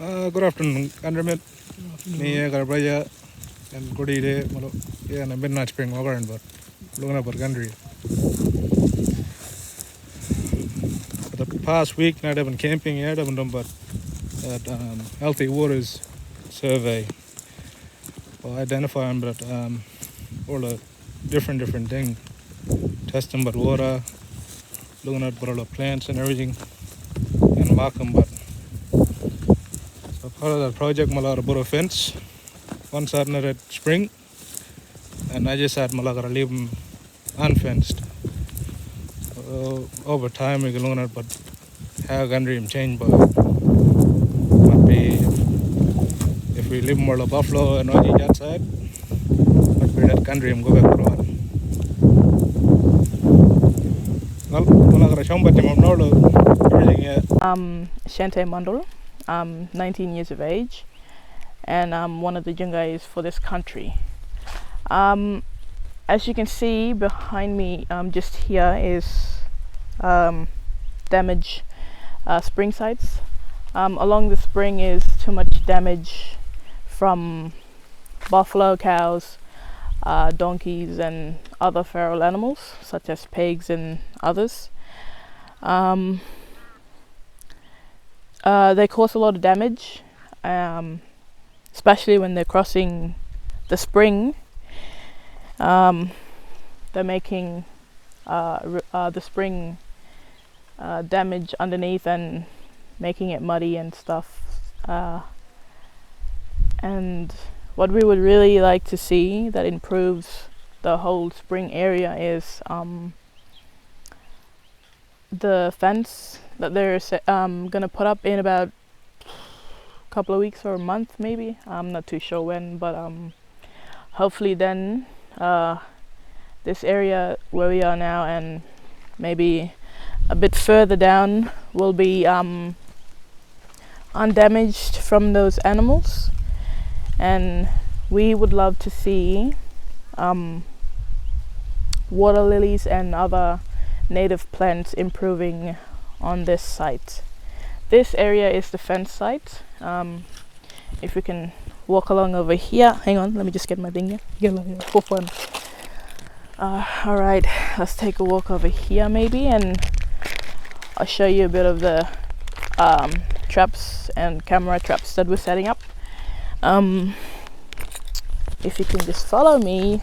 Good afternoon, Andrew. Me, Garbraja, and good day. Malo, yeah, and I've been not spring over and but looking up country. For the past week, not even camping yet. I've done but that healthy waters survey. Well, identifying but all the different things, testing but water, looking at all the plants and everything, and mark them. But so part of that project, Malala bought a fence. One side at spring, and I just had Malagara leave them unfenced. Over time, we can learn it, but how country change, but be if we live more like buffalo and all the outside, but be that country go back to one. Well, Malagara Shamba everything here. Shante Mandul. I'm 19 years of age, and I'm one of the young guys for this country. As you can see behind me, just here is damaged spring sites. Along the spring is too much damage from buffalo, cows, donkeys, and other feral animals such as pigs and others. They cause a lot of damage, especially when they're crossing the spring. They're making the spring damage underneath and making it muddy and stuff. And what we would really like to see that improves the whole spring area is the fence that they're gonna put up in about a couple of weeks or a month maybe. I'm not too sure when, but hopefully then this area where we are now and maybe a bit further down will be undamaged from those animals, and we would love to see water lilies and other native plants improving on this site. This area is the fence site. If we can walk along over here. Hang on, let me just get my thing here. For fun. Alright, let's take a walk over here maybe, and I'll show you a bit of the traps and camera traps that we're setting up. If you can just follow me.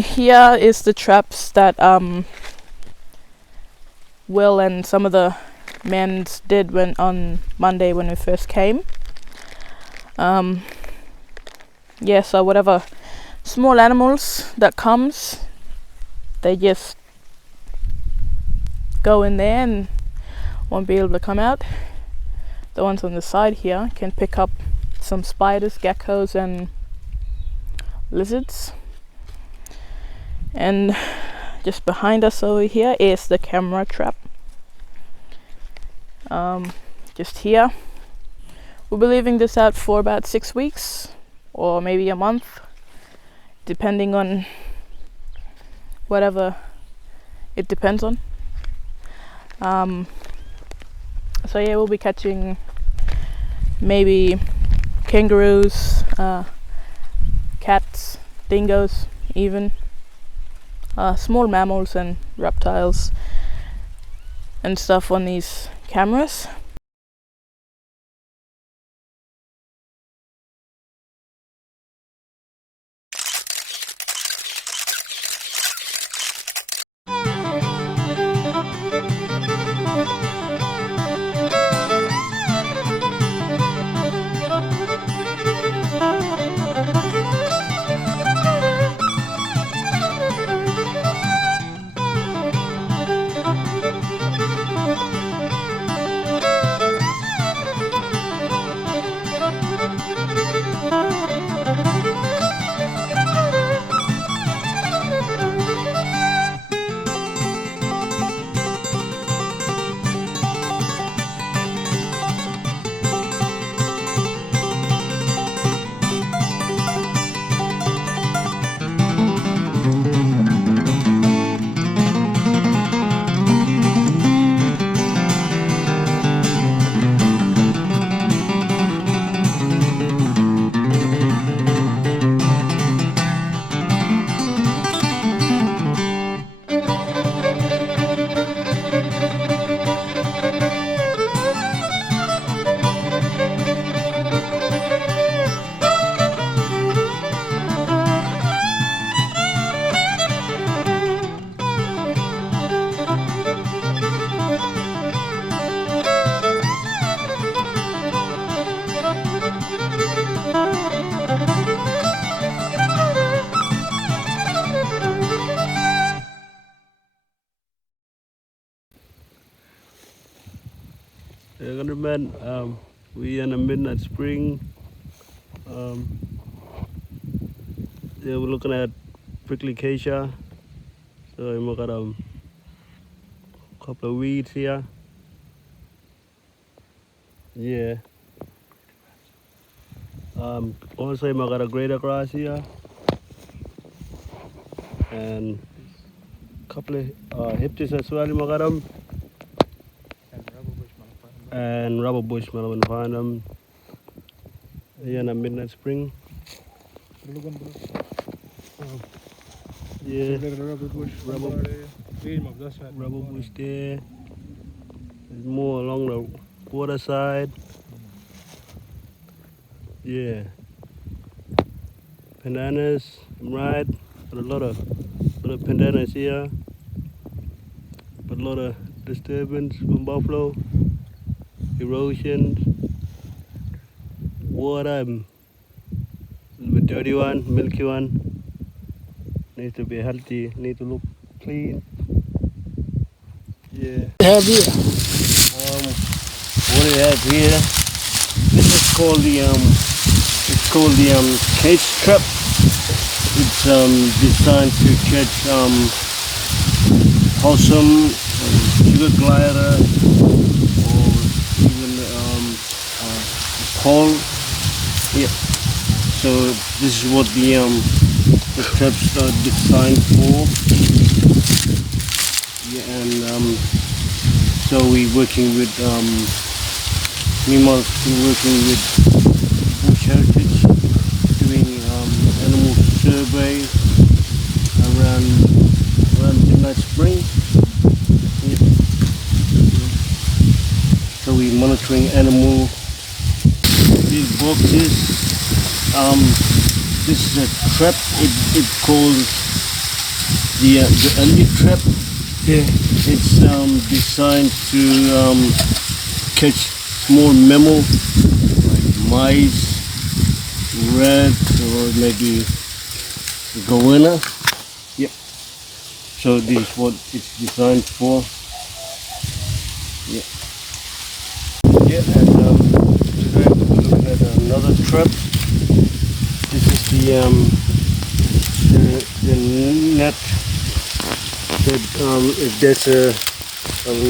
Here is the traps that Will and some of the men did when on Monday when we first came. So whatever small animals that comes, they just go in there and won't be able to come out. The ones on the side here can pick up some spiders, geckos, and lizards. And just behind us over here is the camera trap. Just here. We'll be leaving this out for about 6 weeks or maybe a month, depending on whatever it depends on. So yeah, we'll be catching maybe kangaroos, cats, dingoes, even small mammals and reptiles and stuff on these cameras. Cameraman, we in a midnight spring. Yeah, we're looking at prickly acacia. So we got a couple of weeds here. Yeah. Also, I got a greater grass here, and a couple of hippies as well. I got them, and rubber bush. I find them here in a midnight spring. Yeah, rubber bush there. There's more along the water side. Yeah. Pandanus, I'm right. Got a lot of pandanus here. But a lot of disturbance from buffalo, erosion, water, a little bit dirty one, milky one. Needs to be healthy, need to look clean. Yeah. Have here. What do you have here? This is called the cage trap. It's designed to catch possum, sugar glider, or even coal. Yeah. So this is what the traps are designed for. Yeah, and so we're working with meanwhile still working with Bush Heritage, doing animal survey around midnight spring. Yeah. So we're monitoring animal. These boxes. This is a trap. It's called the early trap. Yeah. It's designed to catch small mammal like mice, rats, or maybe goanna. Yep. So this is what it's designed for. Yeah. Yeah, and today we're looking at another trap. This is the net that if there's a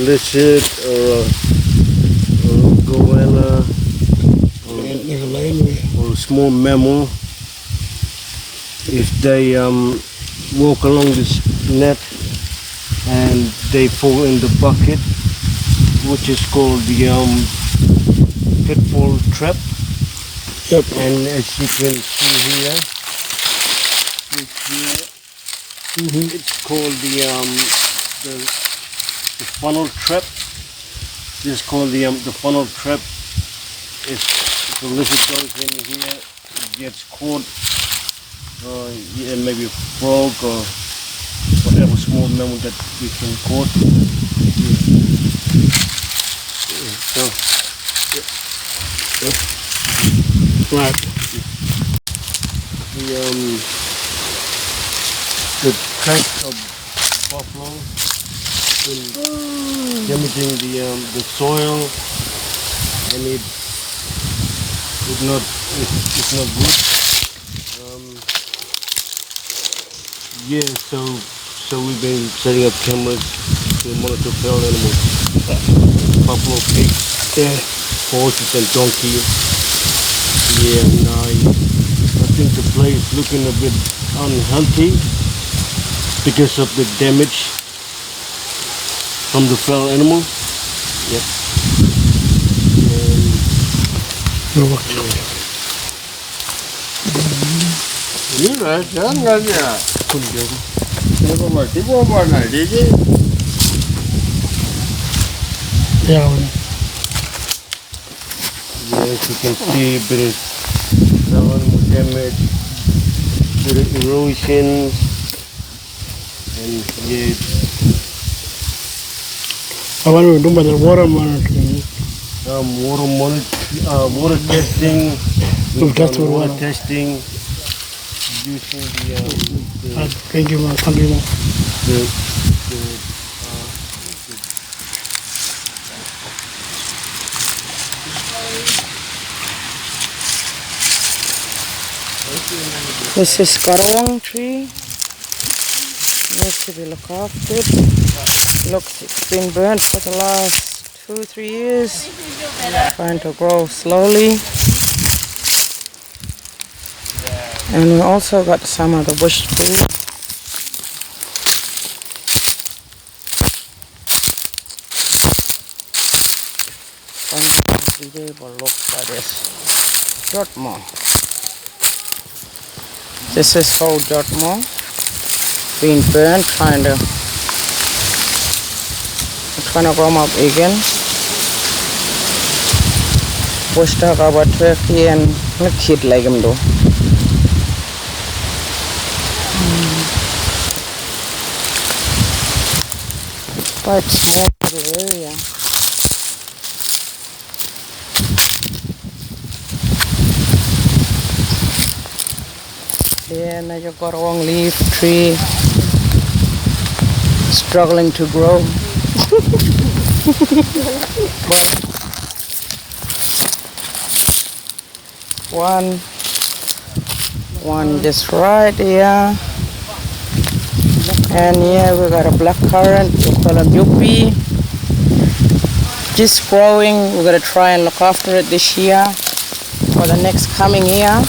lizard or a goanna or a small mammal, if they walk along this net and they fall in the bucket, which is called the pitfall trap. Yep. And as you can see here, it's called the funnel trap. This is called the funnel trap. If the lizard goes in here, it gets caught, yeah, maybe a frog or whatever small mammal that we can caught. Yeah. So, Right. The tracks of buffalo been damaging the soil, and it's not good. Yeah, so we've been setting up cameras to monitor feral animals, buffalo, pigs, horses, and donkeys. Yeah, and I think the place is looking a bit unhealthy because of the damage from the feral animal. Yep. You're right, I'm not there. Never mind, keep on one night, did you? Yeah. As you can see, a bit of animal damage, bit of erosion, and yeah, I want to do the water monitoring. water testing. We've That's done what water testing using Thank you, thank you. This is Karawang tree. Needs to be looked after. Looks, it's been burnt for the last 2-3 years. Trying to grow slowly. And we also got some of the bush trees. Sometimes we will look for this jotmo. This is whole jotmo. Being burnt, trying to grow up again. Bush talk about turkey and a kid like him though. Quite small little area. There, another Karawang leaf tree struggling to grow. One just right here. And here we got a black currant, we call them yuppie. Just growing, we're gonna try and look after it this year for the next coming year.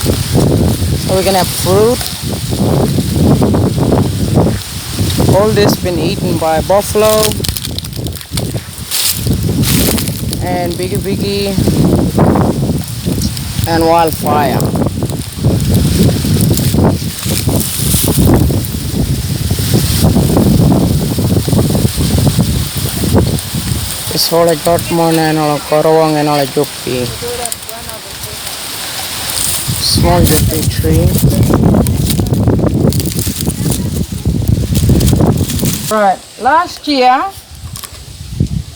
So we're gonna have fruit. All this been eaten by buffalo and biggie and wildfire. It's all a jotmon and all a Karawang and all a yuppie. Small yuppie tree. Right, last year,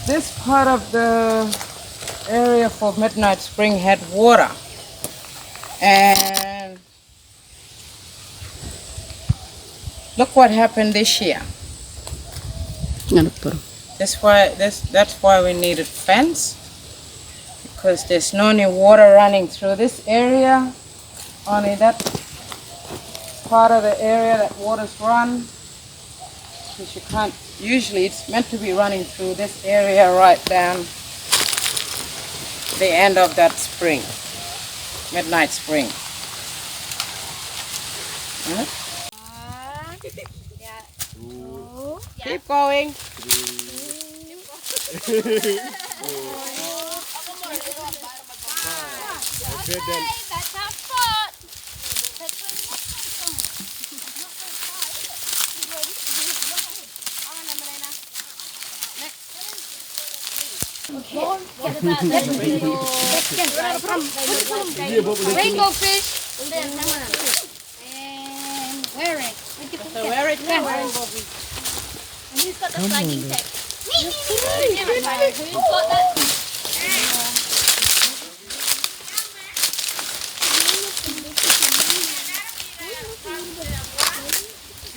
this part of the area for Midnight Spring had water. And look what happened this year. That's why we needed fence, because there's no any water running through this area. Only that part of the area that waters run. Because you can't, usually it's meant to be running through this area right down the end of that spring, Midnight Spring. Keep going. That's our spot. Rainbow fish. And wear it. So wear it now. And who's got the flagging tech? Me. Who's got that?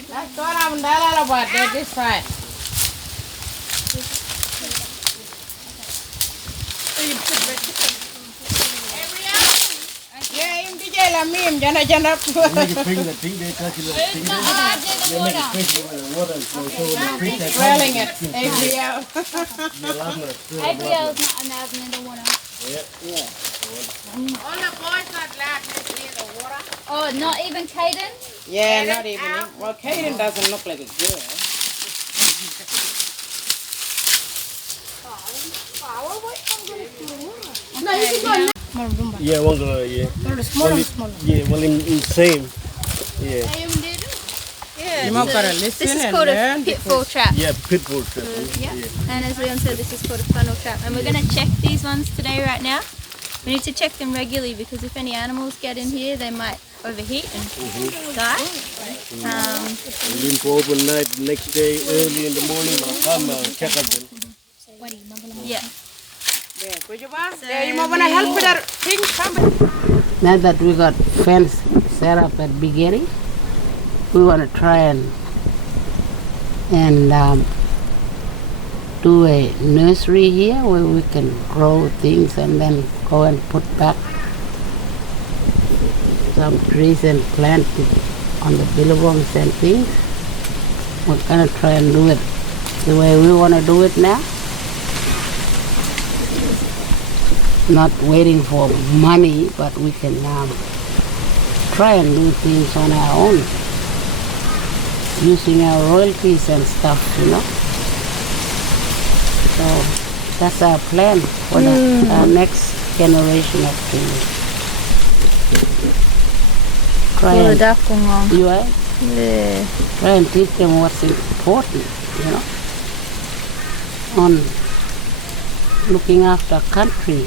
That's what I'm telling about there, this side. Yeah, I'm DJ la meme, jana. Make a finger, the thing they touch it, the finger. They make a finger with the water, so when the fish that Swelling it every hour. Every hour is not enough in the water. All the boys not laughing near the water. Oh, not even Caden? Yeah, not even him. Well, Caden doesn't look like a girl. Yeah, one girl, yeah. Yeah, well, in same. Yeah. You might gotta listen This is and called a learn. pitfall trap. Yeah, pitbull trap. Yeah. And as Leon said, this is called a funnel trap. And we're going to check these ones today right now. We need to check them regularly because if any animals get in here, they might overheat and die. We didn't go overnight, next day, early in the morning, I'll come check up them. Yeah. Yeah, you might wanna help with that thing. Now that we got fence set up at beginning, we want to try and do a nursery here where we can grow things and then go and put back some trees and plant it on the billabongs and things. We're gonna try and do it the way we want to do it now. Not waiting for money, but we can try and do things on our own, using our royalties and stuff, you know. So that's our plan for our next generation of children. Try and, you right? Yeah. Try and teach them what's important, you know, on looking after country.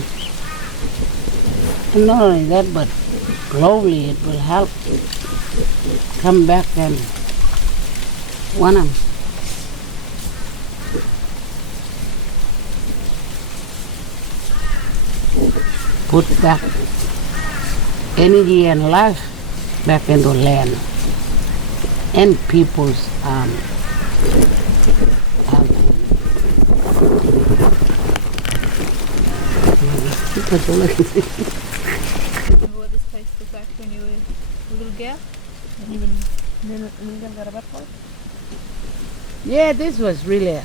And not only that, but globally it will help come back and want to put back energy and life back into land and people's What this place looked like when you were a little girl? And even Milligan got a bad part? yeah, this was really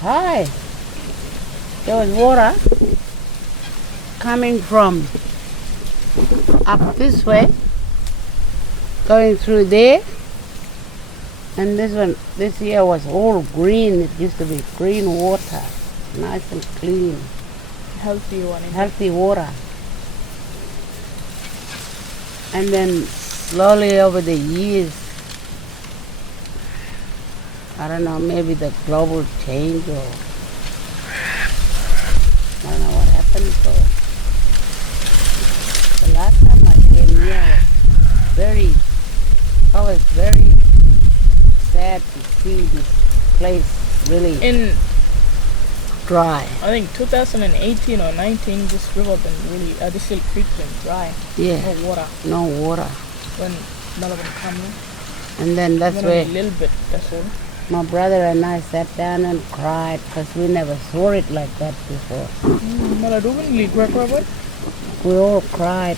high. There was water coming from up this way, going through there, and this here was all green. It used to be green water, nice and clean, Healthy one. healthy water. And then slowly over the years, I don't know, maybe the global change or I don't know what happened. So the last time I came here, I was very sad to see this place really In dry. I think 2018 or 19, this river been really, this little creek been dry. Yeah, No water. no water. When Melbourne come in. And then that's Even where only a little bit, that's all. my brother and I sat down and cried because we never saw it like that before. We all cried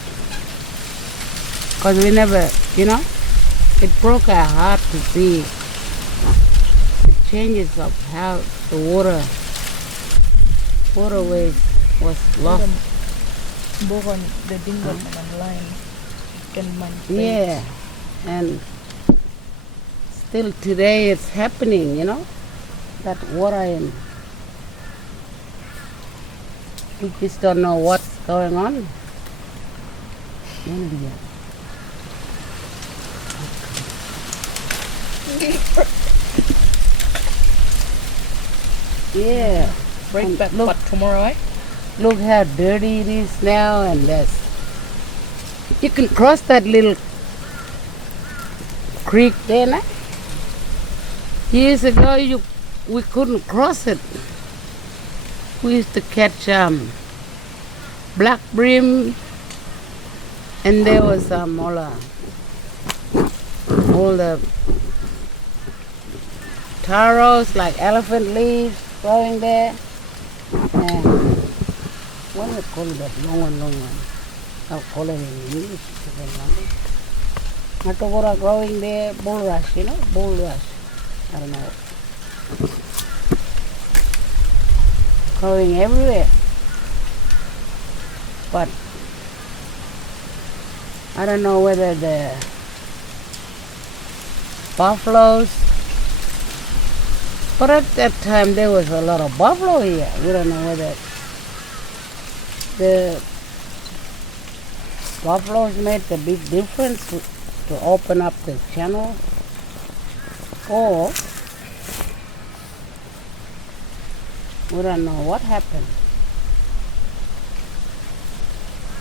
because we never, you know, it broke our heart to see the changes of how the waterways was lost. Yeah, and still today it's happening, you know, that water in. We just don't know what's going on. India. Yeah. Break And that look, butt tomorrow, eh? look how dirty it is now, and you can cross that little creek there now. Years ago we couldn't cross it. We used to catch black bream, and there was all the taros, like elephant leaves growing there. And what do you call that long one? I'll call it in English. Matogora growing there, bulrush, you know, bulrush. I don't know. Growing everywhere. But I don't know whether the buffaloes, but at that time there was a lot of buffalo here. We don't know whether the buffaloes made a big difference to open up the channel, or we don't know what happened.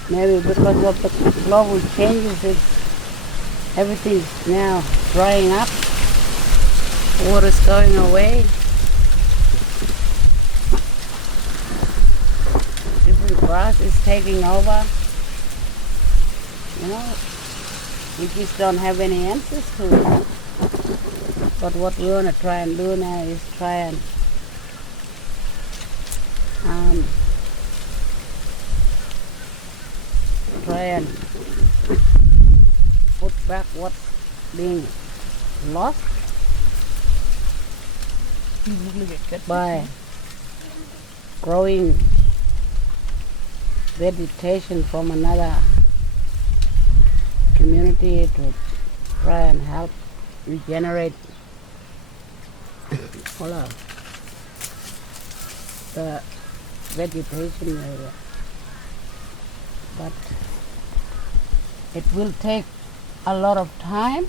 Maybe because of the global changes, everything's now drying up. Water's going away. Different grass is taking over. You know, we just don't have any answers to it. But what we want to try and do now is try and put back what's being lost by growing vegetation from another community to try and help regenerate all of the vegetation area. But it will take a lot of time,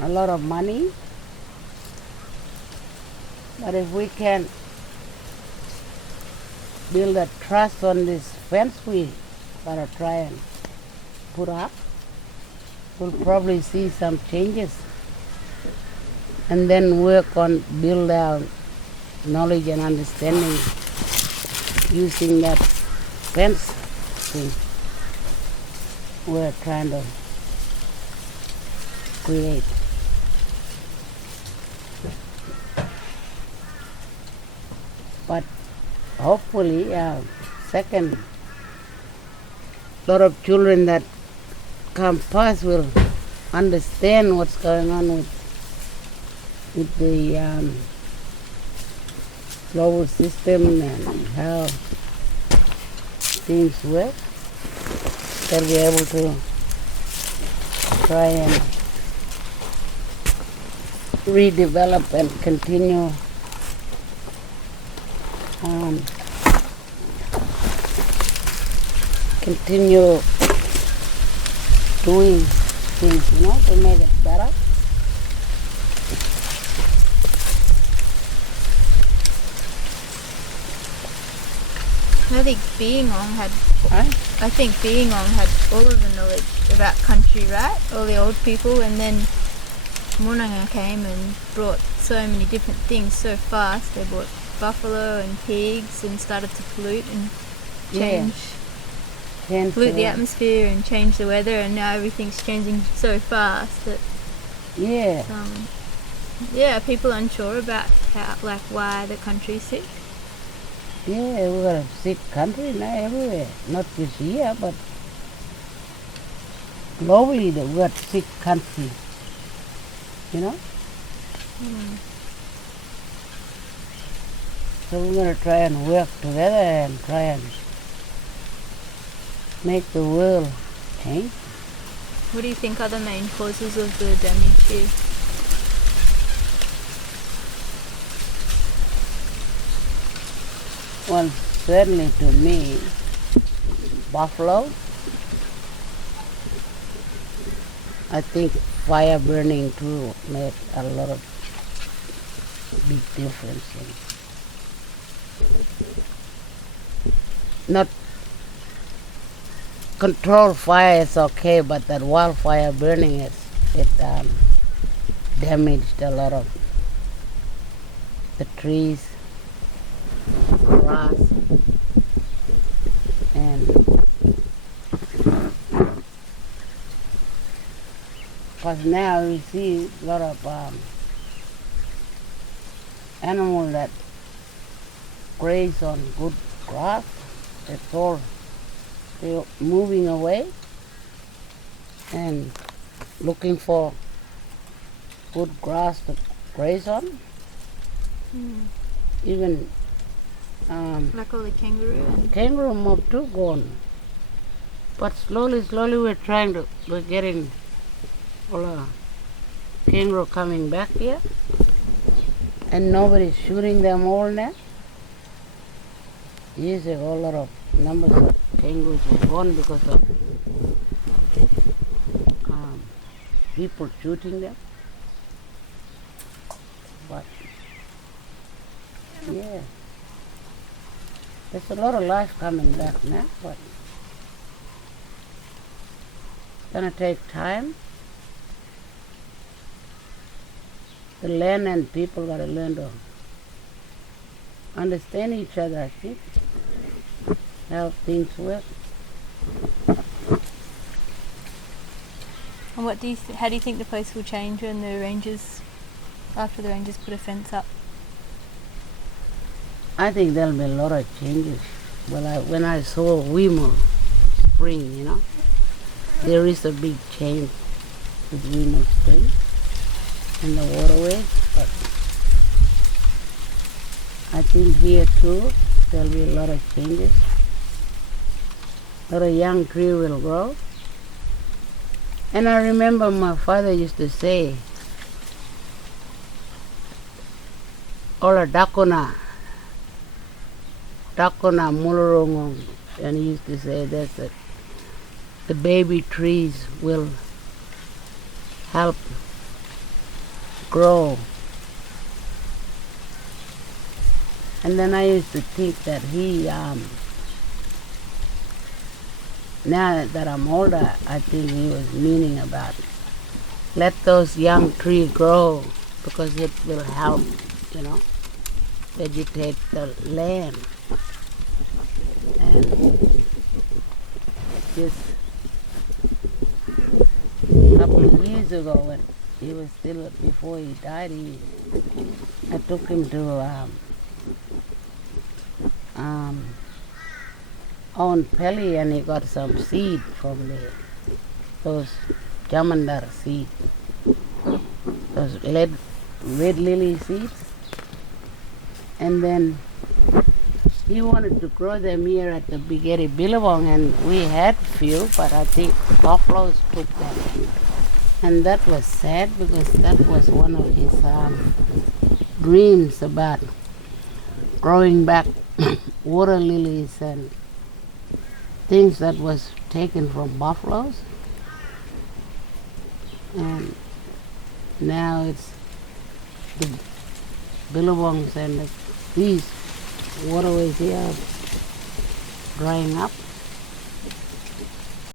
a lot of money, but if we can build a trust on this fence we gotta try and put up, we'll probably see some changes and then work on build our knowledge and understanding using that fence thing we're trying to create. But hopefully second lot of children that come past will understand what's going on with the global system and how things work. They'll be able to try and redevelop and continue doing things, to make it better. I think Beingong had all of the knowledge about country, right? All the old people, and then Munanga came and brought so many different things so fast. They brought buffalo and pigs and started to pollute and pollute the atmosphere and change the weather, and now everything's changing so fast that people are unsure about why the country's sick. Yeah, we got a sick country now everywhere. Not just here, but globally we got sick country. So we're going to try and work together and try and make the world change. What do you think are the main causes of the damage here? Well, certainly to me, buffalo. I think fire burning too made a lot of big difference. Not control fire is okay, but that wildfire burning it damaged a lot of the trees, grass, and because now we see a lot of animals that graze on good grass. They're moving away and looking for good grass to graze on. Even like all the kangaroo? Kangaroo mob too gone. But slowly we're getting all the kangaroo coming back here. And nobody's shooting them all now. Years ago, a lot of numbers of kangaroos were gone because of people shooting them. But yeah, there's a lot of life coming back now, but it's gonna take time. The land and people gotta learn to understand each other, I think, how things work. And how do you think the place will change when after the rangers put a fence up? I think there'll be a lot of changes. when I saw Wimel Spring, you know, there is a big change with Wimel Spring and the waterways, but I think here too there'll be a lot of changes. A lot of young tree will grow. And I remember my father used to say, Ola dakona mulurongong, and he used to say that the baby trees will help grow. And then I used to think that now that I'm older, I think he was meaning about let those young trees grow because it will help, you know, vegetate the land. And just a couple of years ago, when he was still, before he died, I took him to on Pelly, and he got some seed from those jamandar seed, those red lily seeds. And then he wanted to grow them here at the Bigeri Billabong, and we had few, but I think buffaloes took them. And that was sad because that was one of his dreams about growing back water lilies and things that was taken from buffaloes. And now it's the billabongs and these waterways here are drying up.